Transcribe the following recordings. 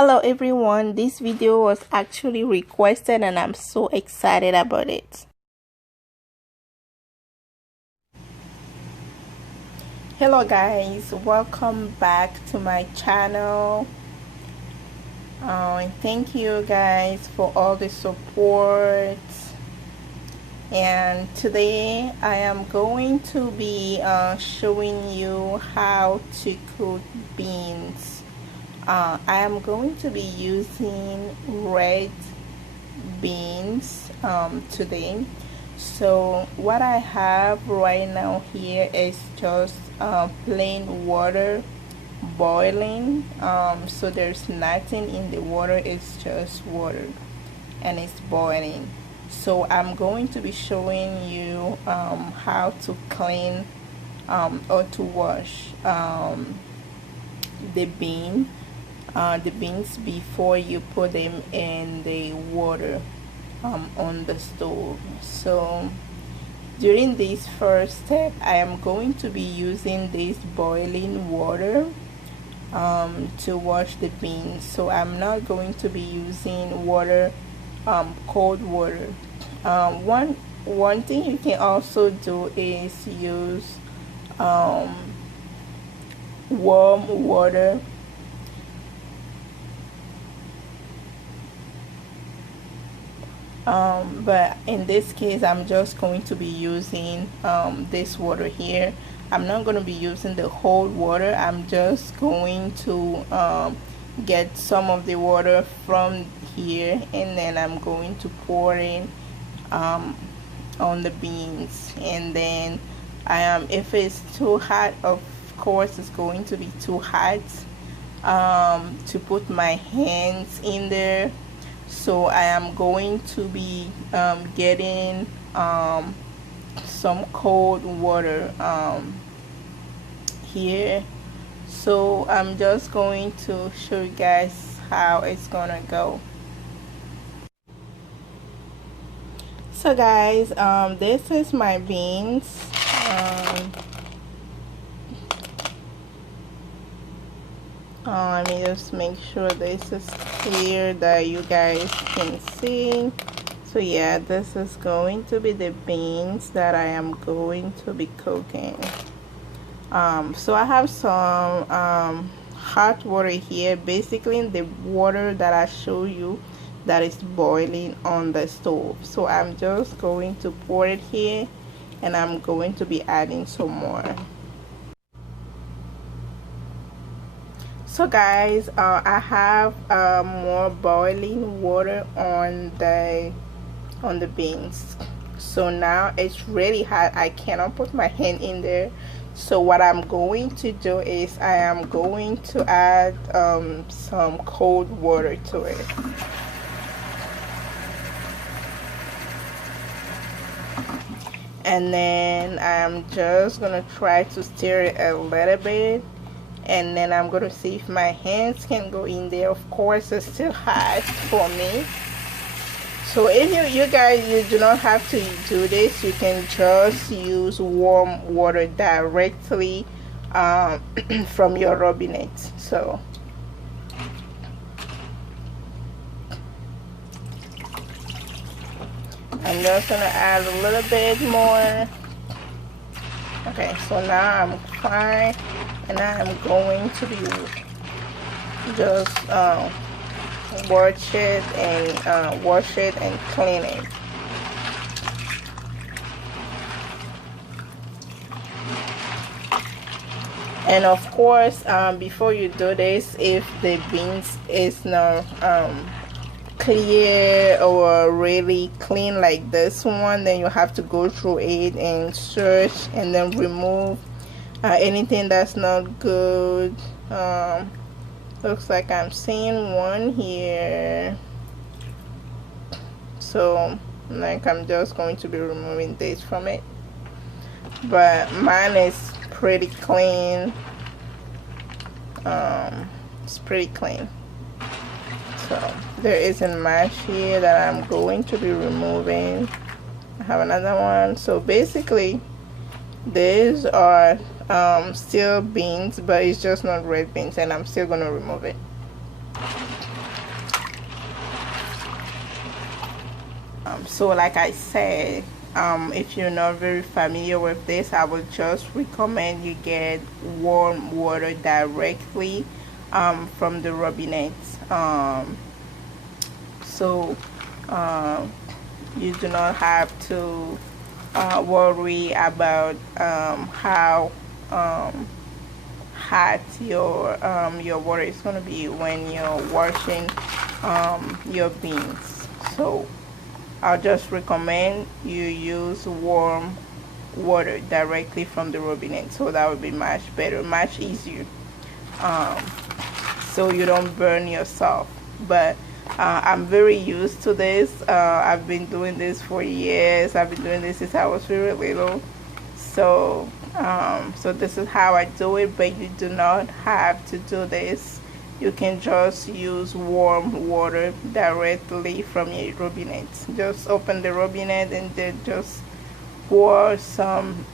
Hello everyone, this video was actually requested and I'm so excited about it. Hello guys, welcome back to my channel. And thank you guys for all the support. And today I am going to be showing you how to cook beans. I am going to be using red beans today. So what I have right now here is just plain water boiling. So there's nothing in the water, it's just water and it's boiling. So I'm going to be showing you how to clean or to wash the beans before you put them in the water on the stove. So during this first step I am going to be using this boiling water to wash the beans. So I'm not going to be using water, cold water. One thing you can also do is use warm water. But in this case I'm just going to be using this water here. I'm not going to be using the whole water. I'm just going to get some of the water from here and then I'm going to pour in on the beans. And then if it's too hot, of course it's going to be too hot to put my hands in there. So I am going to be getting some cold water here. So I'm just going to show you guys how it's gonna go. So guys, this is my beans. Let me just make sure this is clear that you guys can see. So yeah, this is going to be the beans that I am going to be cooking. So I have some hot water here, basically the water that I show you that is boiling on the stove. So I'm just going to pour it here and I'm going to be adding some more. So guys, I have more boiling water on the beans. So now it's really hot. I cannot put my hand in there. So what I'm going to do is I am going to add some cold water to it. And then I'm just gonna try to stir it a little bit. And then I'm going to see if my hands can go in there. Of course it's still hot for me. So if you guys, you do not have to do this, you can just use warm water directly from your robinet. So I'm just going to add a little bit more. Okay, so now I'm fine. And I'm going to be just wash it and clean it. And of course, before you do this, if the beans is not clear or really clean like this one, then you have to go through it and search and then remove anything that's not good. Looks like I'm seeing one here. So like I'm just going to be removing this from it, but mine is pretty clean. It's pretty clean. So there isn't much here that I'm going to be removing. I have another one. So basically these are still beans, but it's just not red beans, and I'm still gonna remove it. So like I said, if you're not very familiar with this, I would just recommend you get warm water directly from the robinette. So you do not have to worry about how hot your water is going to be when you're washing your beans. So I'll just recommend you use warm water directly from the robinette, so that would be much better, much easier, so you don't burn yourself. But I'm very used to this. I've been doing this for years. I've been doing this since I was very little. So so this is how I do it, but you do not have to do this. You can just use warm water directly from your robinette. Just open the robinette and then just pour some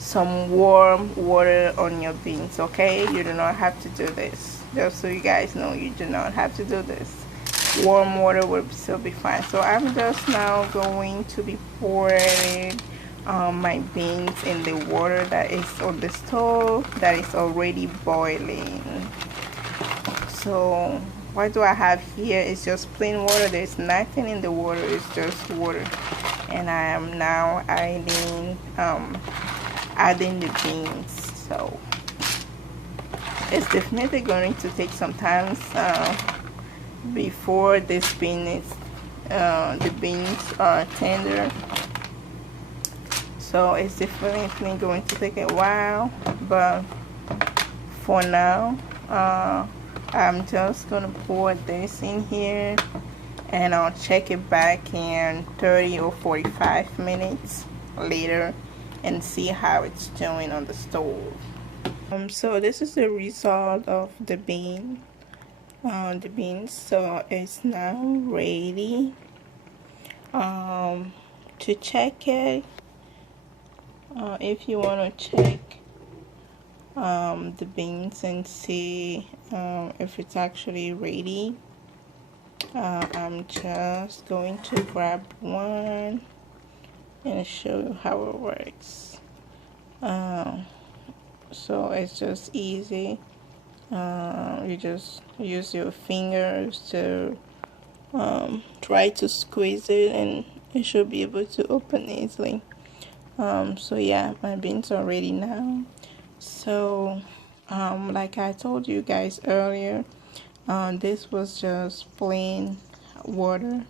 some warm water on your beans. Okay, you do not have to do this. Just so you guys know, you do not have to do this. Warm water will still be fine. So I'm just now going to be pouring my beans in the water that is on the stove that is already boiling. So what do I have here? It's just plain water. There's nothing in the water, it's just water. And I am now adding the beans. So it's definitely going to take some time before this bean is the beans are tender. So it's definitely going to take a while, but for now I'm just gonna pour this in here, and I'll check it back in 30 or 45 minutes later and see how it's doing on the stove. So this is the result of the beans. So it's now ready. To check it, if you want to check the beans and see if it's actually ready, I'm just going to grab one and show you how it works. So it's just easy. You just use your fingers to try to squeeze it, and it should be able to open easily. So yeah, my beans are ready now. So like I told you guys earlier, this was just plain water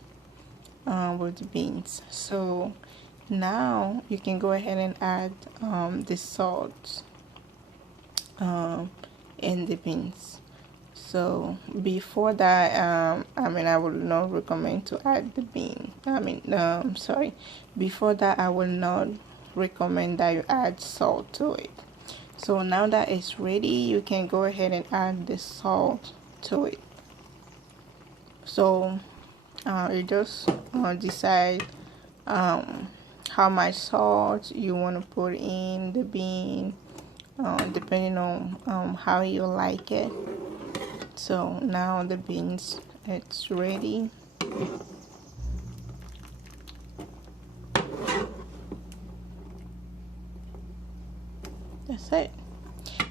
with the beans. So now you can go ahead and add the salt in the beans. So before that, I would not recommend to add the bean. Before that, I will not recommend that you add salt to it. So now that it's ready, you can go ahead and add the salt to it. So you just decide how much salt you want to put in the bean, depending on how you like it. So now the beans, it's ready. That's it.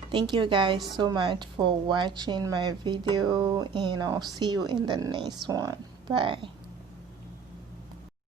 Thank you guys so much for watching my video, and I'll see you in the next one. Bye.